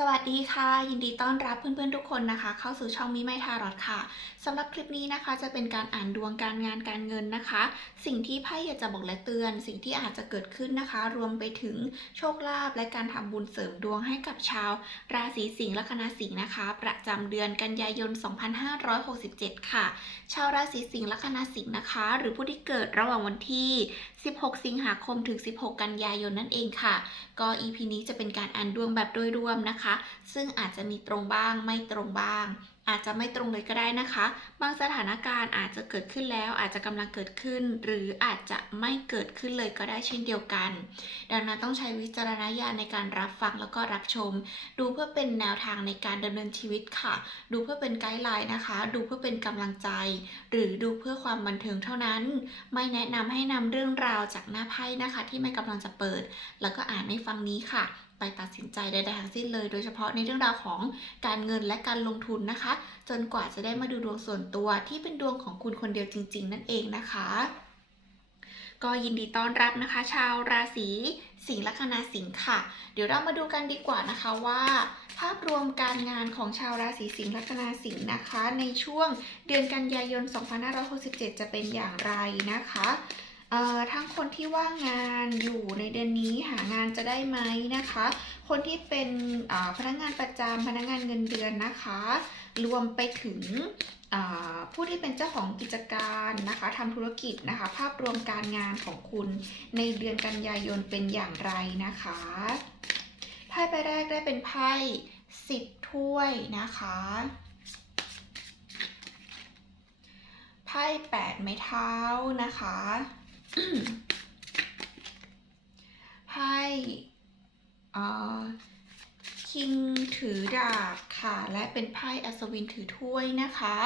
สวัสดีค่ะ ยินดีต้อนรับเพื่อนๆทุกคนนะคะ เข้าสู่ช่องมิไมทารอดค่ะสำหรับคลิปนี้นะคะจะเป็นการอ่านดวงการงานการเงินนะคะ สิ่งที่ไพ่อยากจะบอกและเตือน สิ่งที่อาจจะเกิดขึ้นนะคะ รวมไปถึงโชคลาภและการทำบุญเสริมดวงให้กับชาว ราศีสิงห์และคณะสิงห์นะคะ ประจำเดือนกันยายน 2567 ค่ะ ชาวราศีสิงห์และคณะสิงห์นะคะ หรือผู้ที่เกิดระหว่างวันที่ 16 สิงหาคมถึง 16 กันยายนนั่นเองค่ะ ก็ EP นี้จะเป็นการอ่านดวงแบบโดยรวมนะคะซึ่งอาจจะมีตรงบ้างไม่ตรงบ้าง อาจจะไม่ตรงเลยก็ได้นะคะ บางสถานการณ์อาจจะเกิดขึ้นแล้ว อาจจะกำลังเกิดขึ้น หรืออาจจะไม่เกิดขึ้นเลยก็ได้เช่นเดียวกัน ดังนั้นต้องใช้วิจารณญาณในการรับฟังแล้วก็รับชม ดูเพื่อเป็นแนวทางในการดำเนินชีวิตค่ะ ดูเพื่อเป็นไกด์ไลน์นะคะ ดูเพื่อเป็นกำลังใจ หรือดูเพื่อความบันเทิงเท่านั้น ไม่แนะนำให้นำเรื่องราวจากหน้าไพ่นะคะ ที่ไม่กำลังจะเปิด แล้วก็อ่านในฟังนี้ค่ะ ไปตัดสินใจใดๆทั้งสิ้นเลย โดยเฉพาะในเรื่องราวของการเงินและการลงทุนนะคะ จนกว่าจะได้มาดูดวงส่วนตัวที่เป็นดวงของคุณคนเดียวจริง ๆ นั่นเองนะคะ ก็ยินดีต้อนรับนะคะ ชาวราศีสิงห์ลัคนาสิงห์ค่ะ เดี๋ยวเรามาดูกันดีกว่านะคะว่า ภาพรวมการงานของชาวราศีสิงห์ลัคนาสิงห์นะคะ ในช่วงเดือนกันยายน 2567 จะเป็นอย่างไรนะคะ เอ่อทั้งคนที่ว่างงานอยู่ในเดือนนี้หางานจะได้ไหมนะคะ คนที่เป็นพนักงานประจำพนักงานเงินเดือนนะคะ รวมไปถึงผู้ที่เป็นเจ้าของกิจการนะคะทำธุรกิจนะคะ ภาพรวมการงานของคุณในเดือนกันยายนเป็นอย่างไรนะคะไพ่ใบแรกได้เป็นไพ่สิบถ้วยนะคะไพ่แปดไม้เท้านะคะ ไพ่เอ่อ คิงถือดาบค่ะ และเป็นไพ่อัศวินถือถ้วยนะคะ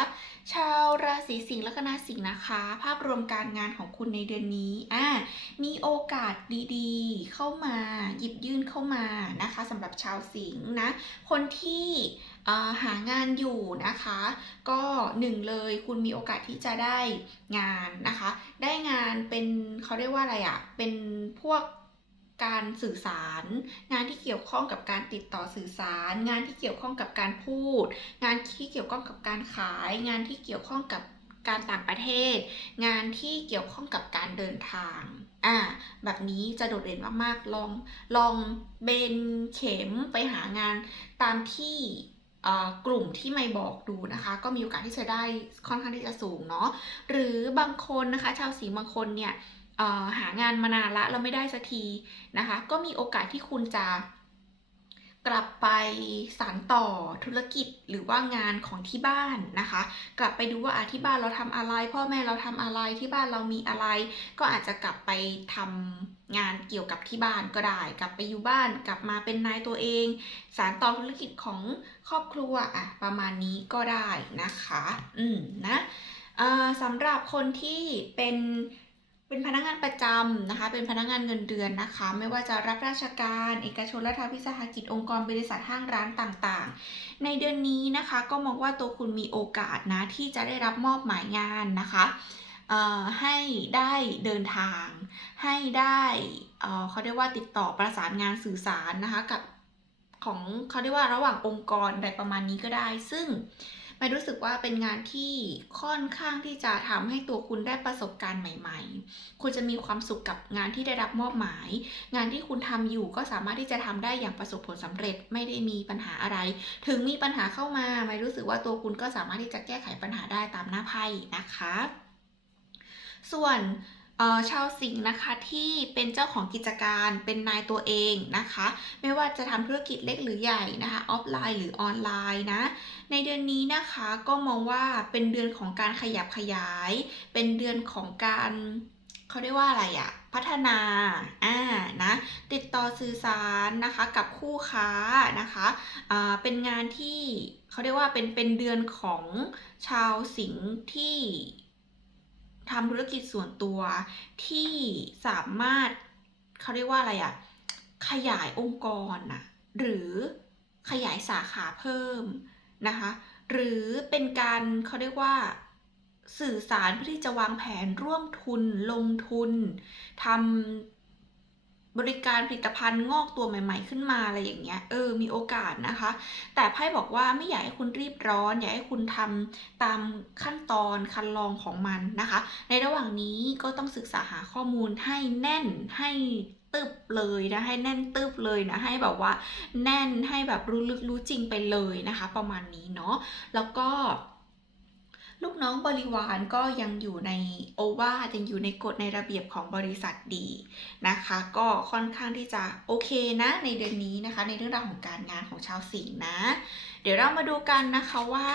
ชาวราศีสิงห์และคณะสิงห์นะคะ ภาพรวมการงานของคุณในเดือนนี้อ่ามีโอกาสดีๆ เข้ามาหยิบยื่นเข้ามานะคะสำหรับชาวสิงห์นะ คนที่หางานอยู่นะคะ ก็หนึ่งเลยคุณมีโอกาสที่จะได้งานนะคะ ได้งานเป็นเขาเรียกว่าอะไรอะ่ะเป็นพวก การสื่อสาร งานที่เกี่ยวข้องกับการติดต่อสื่อสาร งานที่เกี่ยวข้องกับการพูด งานที่เกี่ยวข้องกับการขาย งานที่เกี่ยวข้องกับการต่างประเทศ งานที่เกี่ยวข้องกับการเดินทาง อ่า แบบนี้จะโดดเด่นมากๆ ลอง ลองเบนเข็มไปหางานตามที่กลุ่มที่ไม่บอกดูนะคะ ก็มีโอกาสที่จะได้ค่อนข้างที่จะสูงเนาะ หรือบางคนนะคะ ชาวสีบางคนเนี่ย หางานมานานละแล้วไม่ได้สักทีนะคะ ก็มีโอกาสที่คุณจะกลับไปสานต่อธุรกิจหรือว่างานของที่บ้านนะคะ กลับไปดูว่าอาที่บ้านเราทำอะไร พ่อแม่เราทำอะไรที่บ้านเรามีอะไร ก็อาจจะกลับไปทำงานเกี่ยวกับที่บ้านก็ได้ กลับไปอยู่บ้านกลับมาเป็นนายตัวเอง สานต่อธุรกิจของครอบครัวอะประมาณนี้ก็ได้นะคะ อืมนะสำหรับคนที่เป็น เป็นพนักงานประจำนะคะ เป็นพนักงานเงินเดือนนะคะ ไม่ว่าจะรับราชการ เอกชนและทางวิสาหกิจองค์กรบริษัทห้างร้านต่างๆ ในเดือนนี้นะคะก็มองว่าตัวคุณมีโอกาสนะที่จะได้รับมอบหมายงานนะคะให้ได้เดินทาง ให้ได้เอ่อเขาเรียกว่าติดต่อประสานงานสื่อสารนะคะกับของเขาเรียกว่าระหว่างองค์กรอะไรประมาณนี้ก็ได้ ซึ่ง ไม่รู้สึกว่าเป็นงานที่ค่อนข้างที่จะทำให้ตัวคุณได้ประสบการณ์ใหม่ ๆ คุณจะมีความสุขกับงานที่ได้รับมอบหมาย งานที่คุณทำอยู่ก็สามารถที่จะทำได้อย่างประสบผลสำเร็จไม่ได้มีปัญหาอะไร ถึงมีปัญหาเข้ามาไม่รู้สึกว่าตัวคุณก็สามารถที่จะแก้ไขปัญหาได้ตามหน้าไพ่นะคะ ส่วน ชาวสิงห์นะคะที่เป็นเจ้าของกิจการเป็นนายตัวเองนะคะ ไม่ว่าจะทำธุรกิจเล็กหรือใหญ่นะคะออฟไลน์หรือออนไลน์นะในเดือนนี้นะคะก็มองว่าเป็นเดือนของการขยับขยาย เป็นเดือนของการเขาเรียกว่าอะไรอะพัฒนาอ่านะติดต่อสื่อสารนะคะกับคู่ค้านะคะอ่าเป็นงานที่เขาเรียกว่าเป็นเป็นเดือนของชาวสิงห์ที่ ทำธุรกิจส่วนตัวที่สามารถเขาเรียกว่าอะไรอะขยายองค์กรอะหรือขยายสาขาเพิ่มนะคะ หรือเป็นการเขาเรียกว่าสื่อสารเพื่อที่จะวางแผนร่วมทุนลงทุนทำ บริการผลิตภัณฑ์งอกตัวใหม่ ๆ ขึ้นมาอะไรอย่างเงี้ยเออมีโอกาสนะคะ แต่ไพ่บอกว่าไม่อยากให้คุณรีบร้อน อยากให้คุณทำตามขั้นตอนคันลองของมันนะคะ ในระหว่างนี้ก็ต้องศึกษาหาข้อมูลให้แน่นให้ตึบเลยนะให้แน่นตึบเลยนะให้แบบว่าแน่นให้แบบรู้ลึกรู้จริงไปเลยนะคะ ประมาณนี้เนาะแล้วก็ ลูกน้องบริวารก็ยังอยู่ในโอวาทยังอยู่ในกฎในระเบียบของบริษัทดีนะคะ ก็ค่อนข้างที่จะโอเคนะในเดือนนี้นะคะ ในเรื่องราวของการงานของชาวสิงห์นะ เดี๋ยวเรามาดูกันนะคะว่า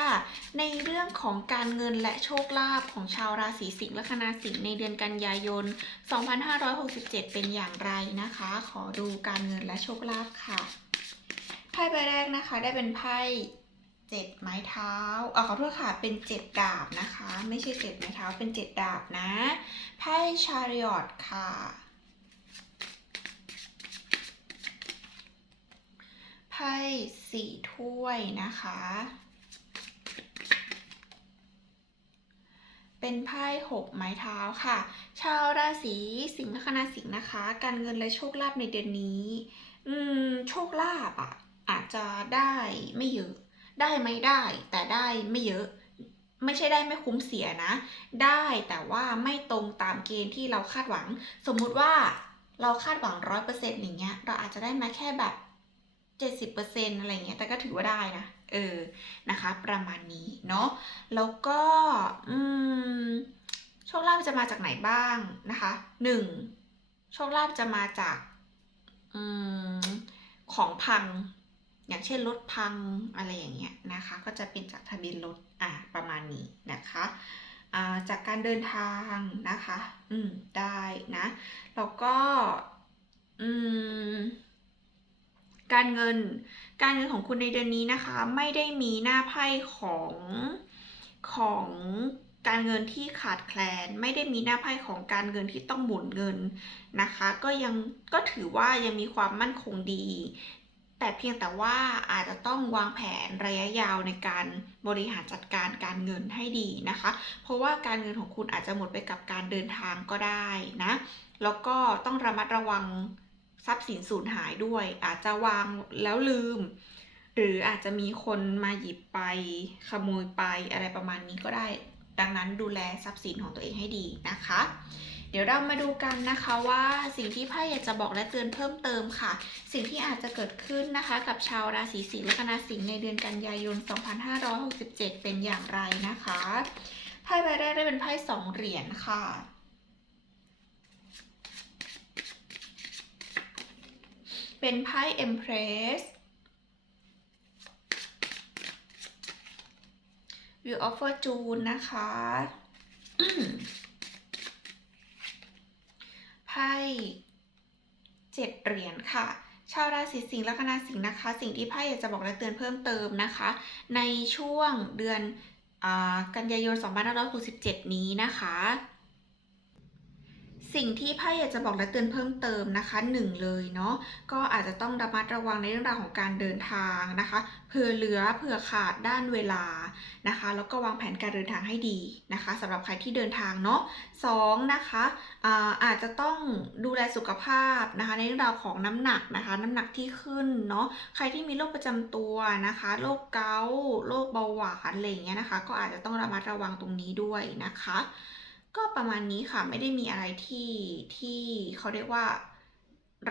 ในเรื่องของการเงินและโชคลาภของชาวราศีสิงห์และคณาสิงห์ในเดือนกันยายน 2567 เป็นอย่างไรนะคะ ขอดูการเงินและโชคลาภค่ะไพ่ใบแรกนะคะได้เป็นไพ่ เจ็ดไม้เท้าเออขอโทษค่ะ เป็นเจ็ดดาบนะคะ ไม่ใช่เจ็ดไม้เท้า เป็นเจ็ดดาบนะ ไพ่ชาริออตค่ะ ไพ่สี่ถ้วยนะคะ เป็นไพ่หกไม้เท้าค่ะ ชาวราศีสิงห์ละคณาสิงห์นะคะ การเงินและโชคลาภในเดือนนี้ อืม โชคลาภอะ อาจจะได้ไม่เยอะ ได้ไหมได้แต่ได้ไม่เยอะ ไม่ใช่ได้ไม่คุ้มเสียนะ ได้แต่ว่าไม่ตรงตามเกณฑ์ที่เราคาดหวัง สมมุติว่าเราคาดหวังร้อยเปอร์เซ็นต์อย่างเงี้ย เราอาจจะได้มาแค่แบบเจ็ดสิบเปอร์เซ็นต์อะไรเงี้ย แต่ก็ถือว่าได้นะ เออ นะคะ ประมาณนี้เนาะ แล้วก็ อืม โชคลาภจะมาจากไหนบ้างนะคะหนึ่งโชคลาภจะมาจาก อืม ของพัง อย่างเช่นรถพังอะไรอย่างเงี้ยนะคะ ก็จะเป็นจากทะเบียนรถอะประมาณนี้นะคะจากการเดินทางนะคะ อืม ได้นะ แล้วก็ อืม การเงิน การเงินของคุณในเดือนนี้นะคะ ไม่ได้มีหน้าไพ่ของของการเงินที่ขาดแคลน ไม่ได้มีหน้าไพ่ของการเงินที่ต้องหมุนเงินนะคะ ก็ยังก็ถือว่ายังมีความมั่นคงดี แต่เพียงแต่ว่าอาจจะต้องวางแผนระยะยาวในการบริหารจัดการการเงินให้ดีนะคะ เพราะว่าการเงินของคุณอาจจะหมดไปกับการเดินทางก็ได้นะ แล้วก็ต้องระมัดระวังทรัพย์สินสูญหายด้วย อาจจะวางแล้วลืม หรืออาจจะมีคนมาหยิบไปขโมยไปอะไรประมาณนี้ก็ได้ ดังนั้นดูแลทรัพย์สินของตัวเองให้ดีนะคะ ดี๋ยวเรามาดูกันนะคะว่าสิ่งที่ไพ่อยากจะบอกและเตือนเพิ่มเติมค่ะ สิ่งที่อาจจะเกิดขึ้นนะคะ กับชาวราศีสิงห์และคณาสิงห์ในเดือนกันยายน 2567 เป็นอย่างไรนะคะไพ่ใบแรกได้เป็นไพ่สองเหรียญค่ะเป็นไพ่ Empress View of Fortune นะคะ ไพ่เจ็ดเหรียญค่ะ ชาวราศีสิงห์ละคณาสิงห์นะคะ สิ่งที่ไพ่อยากจะบอกและเตือนเพิ่มเติมนะคะ ในช่วงเดือนอกันยายน 2567 นี้นะคะ สิ่งที่ไพ่อยากจะบอกและเตือนเพิ่มเติมนะคะหนึ่งเลยเนาะก็อาจจะต้องระมัดระวังในเรื่องราวของการเดินทางนะคะเผื่อเหลือเผื่อขาดด้านเวลานะคะแล้วก็วางแผนการเดินทางให้ดีนะคะสำหรับใครที่เดินทางเนาะสองนะคะอาอาจจะต้องดูแลสุขภาพนะคะ ในเรื่องราวของน้ำหนักนะคะ น้ำหนักที่ขึ้นเนาะใครที่มีโรคประจำตัวนะคะโรคเกาต์โรคเบาหวานอะไรอย่างเงี้ยนะคะ ก็อาจจะต้องระมัดระวังตรงนี้ด้วยนะคะ ก็ประมาณนี้ค่ะไม่ได้มีอะไรที่ที่เขาเรียกว่า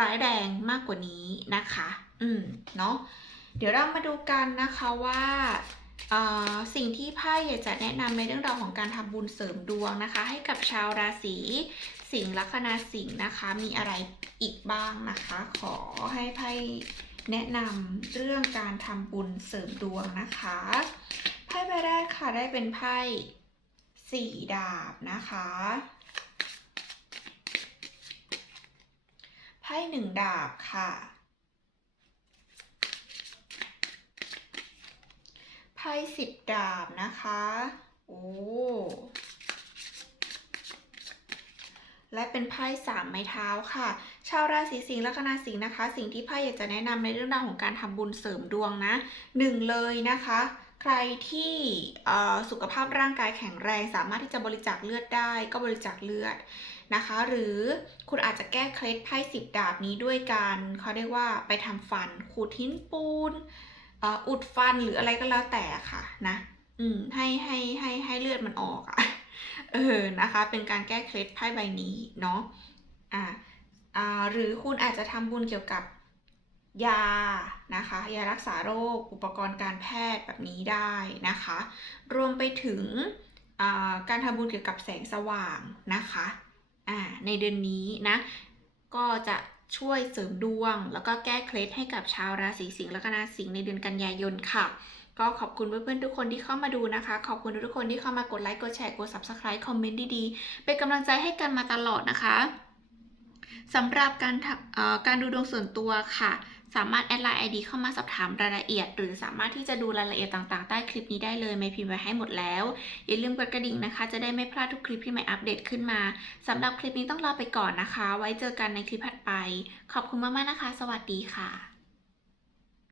ร้ายแรงมากกว่านี้นะคะ อืม เนาะ เดี๋ยวเรามาดูกันนะคะว่าสิ่งที่ไพ่อยากจะแนะนำในเรื่องราวของการทำบุญเสริมดวงนะคะ ให้กับชาวราศีสิงห์ลัคนาสิงห์นะคะ มีอะไรอีกบ้างนะคะ ขอให้ไพ่แนะนำเรื่องการทำบุญเสริมดวงนะคะ ไพ่ใบแรกค่ะได้เป็นไพ่ สี่ดาบนะคะไพ่หนึ่งดาบค่ะไพ่สิบดาบนะคะ โอ้และเป็นไพ่สามไม้เท้าค่ะ ชาวราศีสิงห์และคณาสิงห์นะคะ สิ่งที่ไพ่อยากจะแนะนำในเรื่องราวของการทำบุญเสริมดวงนะหนึ่งเลยนะคะ ใครที่สุขภาพร่างกายแข็งแรง สามารถที่จะบริจาคเลือดได้ก็บริจาคเลือดนะคะ หรือคุณอาจจะแก้เคล็ดไพ่สิบดาบนี้ด้วยการเขาเรียกว่าไปทำฟันขูดหินปูนอ,อุดฟันหรืออะไรก็แล้วแต่ค่ะนะอืมให้ให้ให้ให้เลือดมันออกอะเออนะคะ เป็นการแก้เคล็ดไพ่ใบนี้เนาะอ่าอ่าหรือคุณอาจจะทำบุญเกี่ยวกับ ยานะคะยารักษาโรค อุปกรณ์การแพทย์แบบนี้ได้นะคะ รวมไปถึงการทำบุญเกี่ยวกับแสงสว่างนะคะในเดือนนี้นะก็จะช่วยเสริมดวง แล้วก็แก้เคล็ดให้กับชาวราศีสิงห์และก็ราศีสิงห์ในเดือนกันยายนค่ะ ก็ขอบคุณเพื่อนๆทุกคนที่เข้ามาดูนะคะ ขอบคุณทุกคนที่เข้ามากดไลค์กดแชร์กด subscribe คอมเมนต์ดีๆ เป็นกำลังใจให้กันมาตลอดนะคะสำหรับการการดูดวงส่วนตัวค่ะ สามารถแอดไลน์ ID เข้ามาสอบถามรายละเอียด หรือสามารถที่จะดูรายละเอียดต่างๆ ใต้คลิปนี้ได้เลยไม่พิมพ์ไว้ให้หมดแล้ว อย่าลืมกดกระดิ่งนะคะ จะได้ไม่พลาดทุกคลิปที่ใหม่อัปเดตขึ้นมาสำหรับคลิปนี้ต้องลาไปก่อนนะคะ ไว้เจอกันในคลิปถัดไป ขอบคุณมากๆนะคะ สวัสดีค่ะ